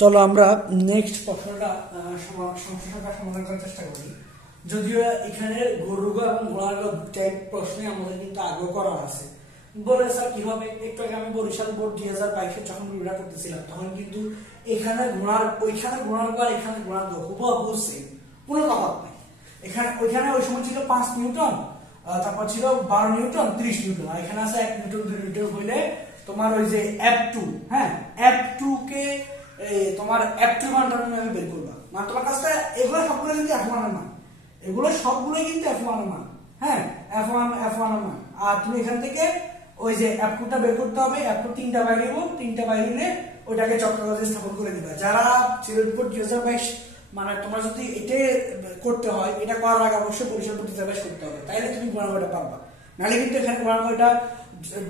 চলো আমরা নেক্সট প্রশ্নটা সমস্যাটা সমাধান করার চেষ্টা করি। যদিও এখানে গরুগ এবং ঘোড়ার টাইপ প্রশ্নে আমাদের কিন্তু আগ্রহ করা আছে। বলে স্যার কিভাবে, একটু আগে আমি বরিশাল বোর্ড 2022 যখন ভিডিওটা করতেছিলাম তখন কিন্তু এখানে ঘোড়ার ওইখানে ঘোড়ার গড় এখানে ঘোড়ার গড় হুবহু সেম, কোনো তফাৎ নাই। ওইখানে ওই সময় ছিল 5 নিউটন, তারপর ছিল 12 নিউটন, 30 নিউটন, আর এখানে আছে 1 নিউটন 2 নিউটন হইলে তোমার ওই যে F2, হ্যাঁ F2 কে তোমার F2 মানটা আমি বের করবা, মানে তোমার কাছে এগুলো সবগুলো কিন্তু F1 এর মান, এগুলো সবগুলো কিন্তু F1 এর মান, হ্যাঁ F1 এর মান। আর তুমি এখান থেকে ওই যে F2 টা বের করতে হবে, F2 তিনটা বাইরেও, তিনটা বাইরে ওইটাকে চক্রাকারে স্থাপন করে দিবা। যারা সিলেটপুর 2022 মানে তোমরা যদি এটা করতে হয়, এটা করার আগে অবশ্যই বরিশাল বোর্ড 2022 করতে হবে, তাইলে তুমি গুণাঙ্কটা পারবা। নাহলে কিন্তু এখানে গুণাঙ্কটা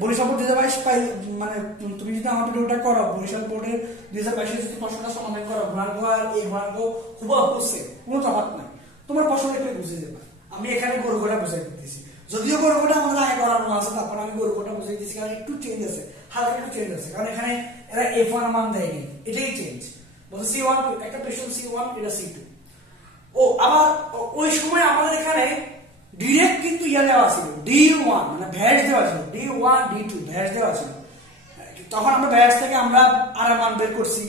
বরিশাল বোর্ড 2022 পাই, মানে তুমি যদি আমার ভিডিওটা করো বরিশাল বোর্ডের 2022 যদি প্রশ্নটা সমাধান করো, গুণাঙ্ক আর এই গুণাঙ্ক হুবহু সেম, কোনো তফাৎ নাই, তোমার প্রশ্নটা একটু বুঝে যাবে। আমি এখানে গরুঘোড়া বুঝাই দিতেছি, যদিও গরুঘোড়া আমাদের আগে করানো আছে, তারপর আমি গরুঘোড়া বুঝাই দিচ্ছি কারণ একটু চেঞ্জ আছে, হালকা একটু চেঞ্জ আছে, কারণ এখানে এরা F1 মান দেয়নি, এটাই চেঞ্জ। বলছে C1 একটা পেশন C1, এটা C2। ও আবার ওই সময় আমাদের এখানে ডিরেক্ট কিন্তু ইয়া দেওয়া ছিল D1, মানে ভ্যাট দেওয়া ছিল D1 D2 ভ্যাট দেওয়া ছিল। তখন আমরা ভ্যাট থেকে আমরা R1 বের করছি,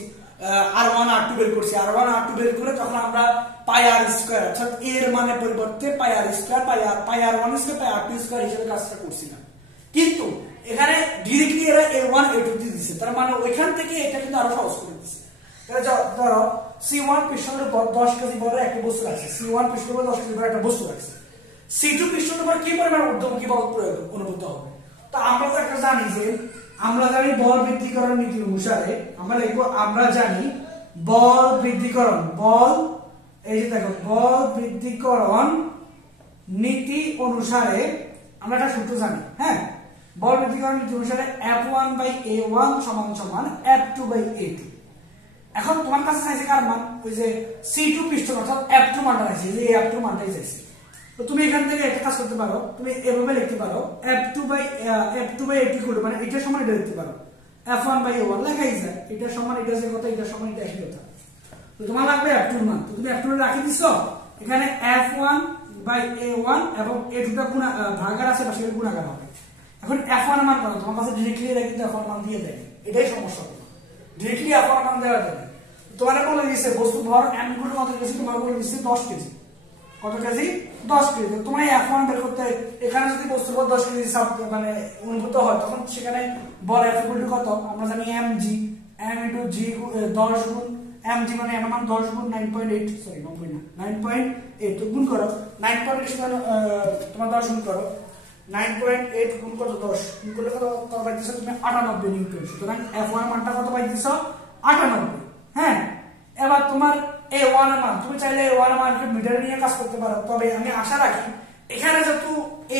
R1 R2 বের করছি, R1 R2 বের করে তখন আমরা পাই R স্কয়ার, অর্থাৎ এর মানে পরিবর্তে পাই R স্কয়ার, পাই R1 স্কয়ার, পাই R2 স্কয়ার হিসেবে কাজটা করছি না। কিন্তু এখানে ডিরেক্টলি এরা A1 A2 দিয়ে দিচ্ছে, তার মানে ওইখান থেকে এটা কিন্তু আরো সহজ করে দিচ্ছে। ধরো C1 পিস্টনের উপর 10 কেজি বড় একটা বস্তু রাখছে, C1 পিস্টনের উপর 10 কেজি বড় একটা বস্তু রাখছে, C2 পিস্টনের উপর কি পরিমাণ ঊর্ধ্বমুখী বল প্রয়োগ অনুভূত হবে। তো আমরা তো একটা জানি যে আমরা জানি বল বৃদ্ধিকরণ নীতি অনুসারে আমরা লিখবো, আমরা জানি বল বৃদ্ধিকরণ, বল এই যে দেখো বল বৃদ্ধিকরণ নীতি অনুসারে আমরা একটা সূত্র জানি, হ্যাঁ বল বৃদ্ধিকরণ নীতি অনুসারে F1/A1 সমান F2/A2। এখন তোমার কাছে চাইছে কার মান, ওই যে C2 পিস্টন অর্থাৎ F2 মানটা চাইছে, যে F2 মানটাই চাইছে। তো তুমি এখান থেকে একটা কাজ করতে পারো, তুমি এভাবে লিখতে পারো F2/A2 মানে এটার সমান এটা লিখতে পারো, F1/A1 লেখাই যায়, এটার সমান এটা যে কথা, এটার সমান এটা একই কথা। তো তোমার লাগবে F2 এর মান, তো তুমি F2 এর রাখি দিছো, এখানে F1/A1 এবং A2 টা ভাগাকার আছে, পাশে গুণাকার হবে। এখন F1 এর মান কত, তোমার কাছে ডিরেক্টলি এটা কিন্তু F1 মান দিয়ে দেয়, এটাই সমস্যা, ডিরেক্টলি F1 মান দেওয়া যাবে। তোমার বলে দিয়েছে বস্তু ভর m গুণ কত কেজি, তোমার বলে দিয়েছে 10 কেজি, কত কেজি 10 কেজি। তোমার F1 বের করতে, এখানে যদি বস্তু ভর 10 কেজি মানে অনুভূত হয়, তখন সেখানে বল F কত, আমরা জানি mg, m * g 10 গুণ mg মানে m মান 10 গুণ 9.8, সরি 9.8 তো গুণ করো 9.8 মানে তোমার 10 গুণ করো 9.8 গুণ কত 10 গুণ করলে কত পাইতেছো তুমি 98 নিউটন। সুতরাং F1 এর মানটা কত পাইতেছো 98, হ্যাঁ। এবার তোমার A1 এর মান, তুমি চাইলে A1 এর মানকে মিটারে নিয়ে কাজ করতে পারো, তবে আমি আশা রাখি এখানে যেহেতু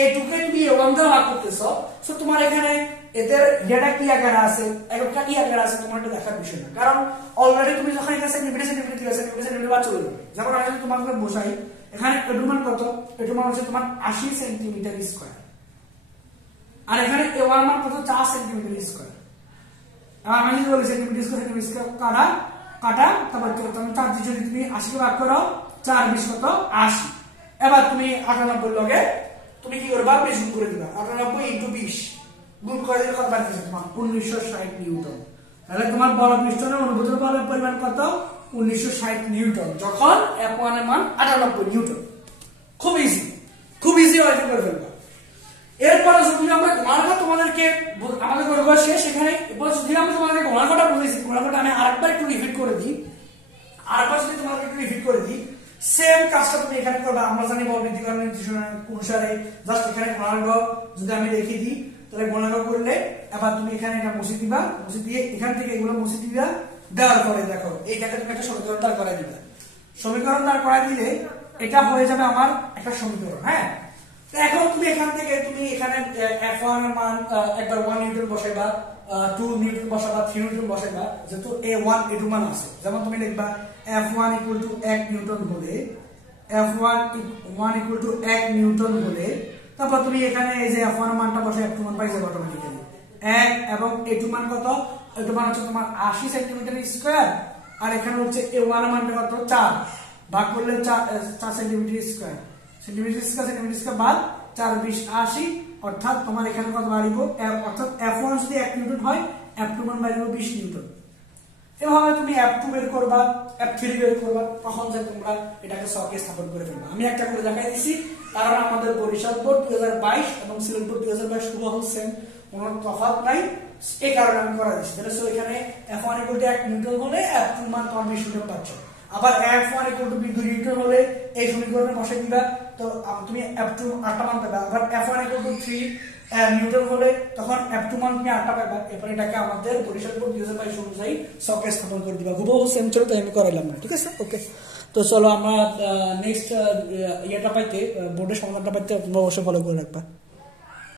A2 কে তুমি A1 দিয়ে ভাগ করতেছো, সো তোমার এখানে এদের যেটা কি আকারে আছে, একটা কি আকারে আছে তোমার এটা দেখার বিষয় না, কারণ অলরেডি তুমি যখন এখানে সেন্টিমিটার দিয়ে আছে সেন্টিমিটার বা চলে যাবে। যেমন আমি যদি তোমাকে বসাই, এখানে A2 মান কত, A2 মান হচ্ছে তোমার 80 সেন্টিমিটার স্কয়ার, আর এখানে A1 মান কত 4 সেন্টিমিটার স্কয়ার। আর আমি যদি বলি সেন্টিমিটার স্কয়ার কাটা তারপর তুমি 4 দিয়ে যদি তুমি 80 কে ভাগ করো, 4 20 কত 80। এবার তুমি 98 লগে তুমি কি করবা, 20 গুণ করে দিবা, 98 * 20 গুণ করে দিলে কত পাচ্ছ তোমার 1960 নিউটন। তাহলে তোমার বল পিস্টনের অনুভূত বলের পরিমাণ কত 1960 নিউটন, যখন F1 এর মান 98 নিউটন। খুব ইজি হয়ে করে ফেলবা। এরপরে যদি আমরা ঘোড়াঘাটা তোমাদেরকে আমাদের গরুঘা শেষ, সেখানে যদি আমরা তোমাদেরকে ঘোড়াঘাটা বুঝেছি, ঘোড়াঘাটা আমি আরেকবার একটু রিপিট করে দিই, সেম কাজটা তুমি এখানে করবে। আমরা জানি বল বৃদ্ধিকরণ নীতি অনুসারে জাস্ট এখানে ঘোড়াঘা যদি আমি রেখে দিই, তাহলে ঘোড়াঘা করলে এবার তুমি এখানে এটা মুছে দিবা, মুছে দিয়ে এখান থেকে এগুলো মুছে দিবা, দেওয়ার পরে দেখো এইখানে তুমি একটা সমীকরণ দাঁড় করাই দিবা, সমীকরণ দাঁড় করাই দিলে এটা হয়ে যাবে আমার একটা সমীকরণ, হ্যাঁ। এখন তুমি এখান থেকে তুমি এখানে F1 এর মান একবার 1 নিউটন বসাইবা, 2 নিউটন বসাবা, 3 নিউটন বসাইবা, যেহেতু A1 A2 মান আছে। যেমন তুমি লিখবা F1 = 1 নিউটন হলে, F1 = 1 নিউটন হলে, তারপর তুমি এখানে এই যে F1 এর মানটা বসাই F2 মান পাই যাবে অটোমেটিক্যালি 1, এবং A2 মান কত, A2 মান হচ্ছে তোমার 80 সেন্টিমিটার স্কয়ার, আর এখানে হচ্ছে a1 এর মানটা কত 4 ভাগ করলে 4 সেন্টিমিটার স্কয়ার বাদ 4 20 80 অর্থাৎ তোমার এখানে কত বাড়িব অর্থাৎ F1 যদি 1 নিউটন হয় F2 মান বাড়িব 20 নিউটন। এভাবে তুমি F2 বের করবা F3 বের করবা তখন যে তোমরা এটাকে সকে স্থাপন করে ফেলবা। আমি একটা করে দেখাই দিছি কারণ আমাদের বরিশাল বোর্ড 2022 এবং সিলেট বোর্ড 2022 হুবহু সেম, কোনো তফাৎ নাই, এই কারণে আমি করে দিচ্ছি। তাহলে এখানে F1 1 নিউটন হলে F2 মান তোমার 20 নিউটন পাচ্ছ। আবার F1 2 নিউটন হলে এই সমীকরণে বসাই দিবা, তো তুমি F2 8টা মান পাবে। আবার F1 3 নিউটন হলে তখন F2 মান তুমি 8টা পাবে। এরপর এটাকে আমাদের বরিশাল বোর্ড 2022 অনুযায়ী সকে স্থাপন করে দিবা। হুবহু সেম ছিল, তাই আমি করাইলাম না, ঠিক আছে? ওকে, তো চলো আমরা নেক্সট ইয়েটা পাইতে বোর্ডের সমাধানটা পাইতে তোমরা অবশ্যই ফলো করে রাখবা।